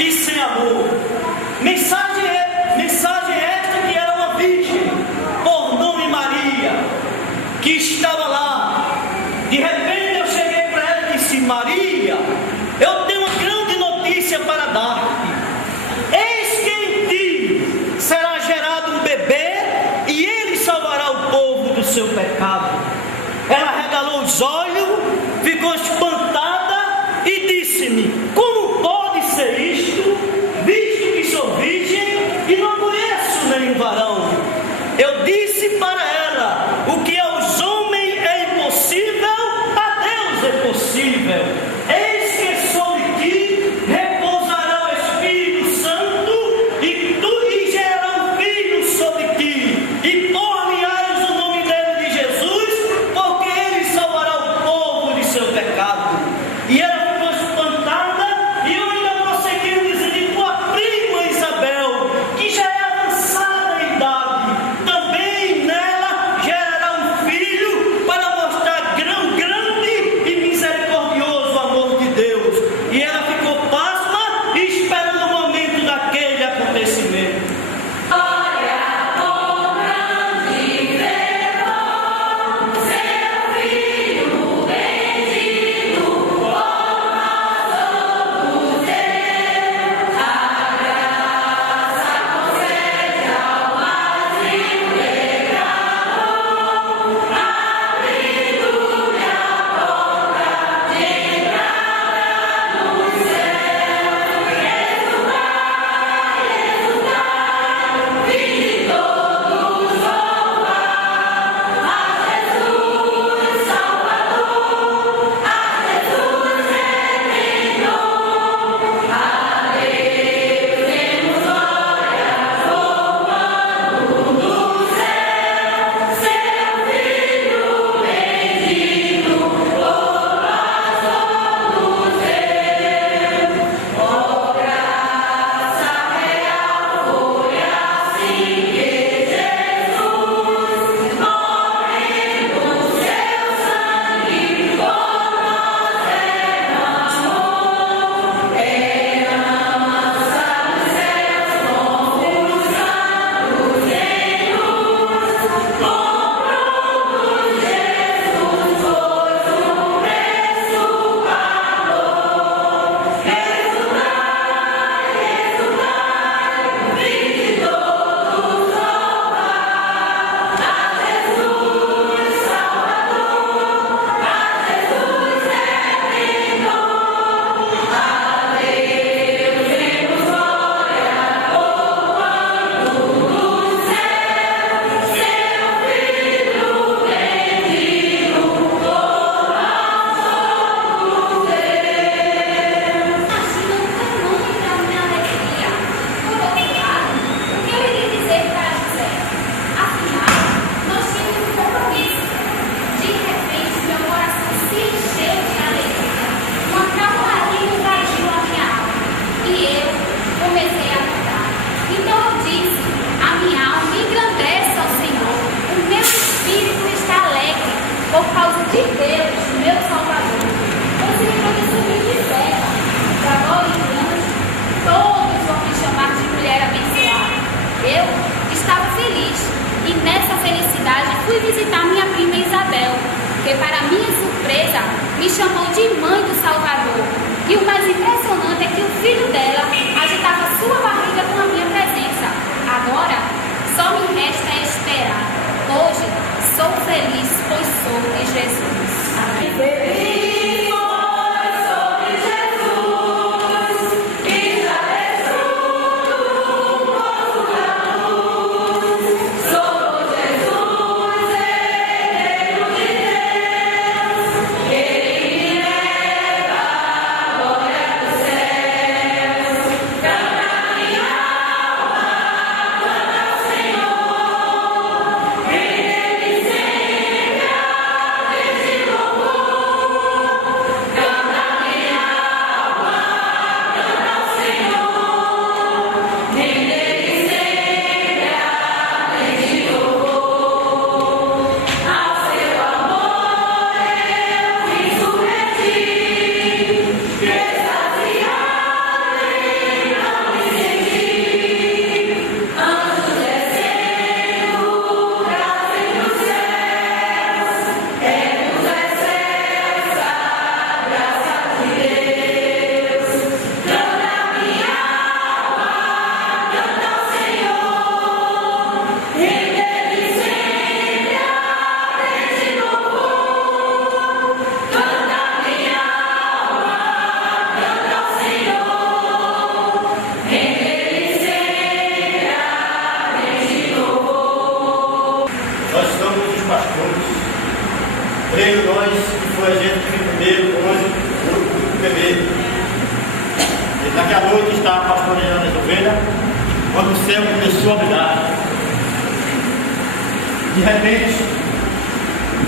e sem amor. Mensagem esta que era uma virgem, por nome Maria, que estava lá. De repente eu cheguei para ela e disse: Maria, eu tenho uma grande notícia para dar-te. Eis que em ti será gerado um bebê e ele salvará o povo do seu pecado. Ela regalou os olhos, ficou espantada e disse-me: como pode ser isto, visto que sou virgem e não conheço nenhum varão? Eu disse para ela: o que aos homens é impossível, a Deus é possível. Eis que sobre ti repousará o Espírito Santo e gerará um filho sobre ti, e por-lhe-ás o nome dele de Jesus, porque ele salvará o povo de seu pecado. E ela ficou espantada, e eu ainda prossegui dizendo: e tua prima Isabel, que já é avançada em idade, também nela gerará um filho, para mostrar grande e misericordioso amor de Deus. E ela ficou pasma e esperando o momento daquele acontecimento. Por causa de Deus, meu Salvador. Você me prometeu de terra, para glória e grande, todos vão me chamar de mulher abençoada. Eu estava feliz e nessa felicidade fui visitar minha prima Isabel, que para minha surpresa me chamou de mãe do Salvador. E o mais impressionante é que o filho dela agitava sua barriga com a minha presença. Agora só me resta esperar. Hoje sou feliz, pois sou de Jesus. foi gente que viu primeiro, hoje, o bebê. E naquela noite estava pastoreando as ovelhas, quando o céu começou a brilhar. De repente,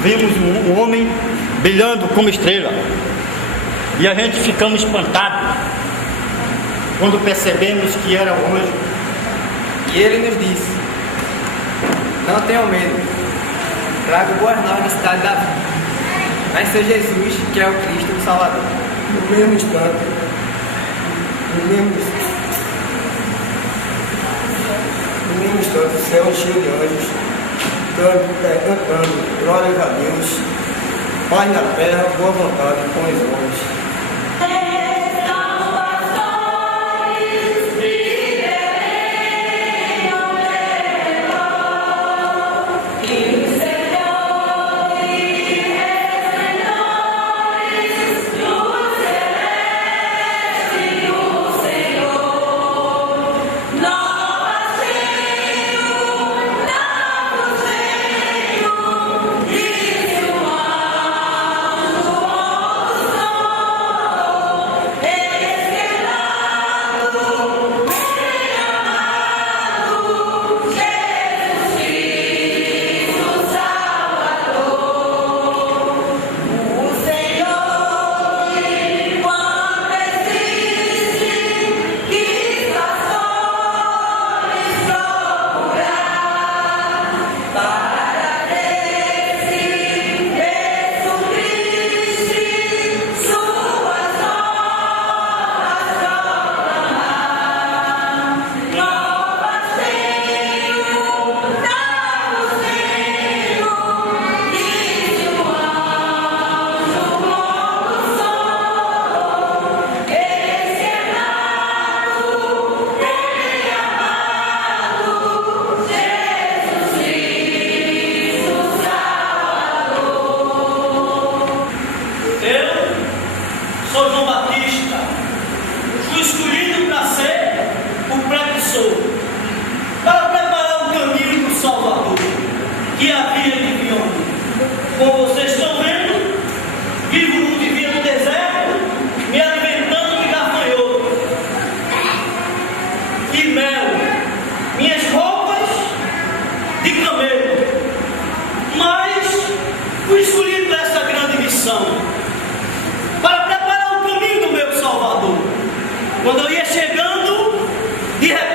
vimos um homem brilhando como estrela. E a gente ficamos espantados quando percebemos que era o anjo. E ele nos disse: não tenham medo, trago boas novas da cidade de Davi. Nasceu Jesus, que é o Cristo, o Salvador. No mesmo instante, o céu encheu de anjos, cantando glórias a Deus, paz na terra, boa vontade com os homens. Sou João Batista, fui escolhido para ser o precursor, para preparar o caminho do Salvador, que havia de vir. Como vocês estão vendo, vivia no deserto, me alimentando de gafanhoto e mel, minhas roupas de camelo, mas fui escolhido para essa grande missão, para preparar o caminho do meu Salvador. Quando eu ia chegando, de repente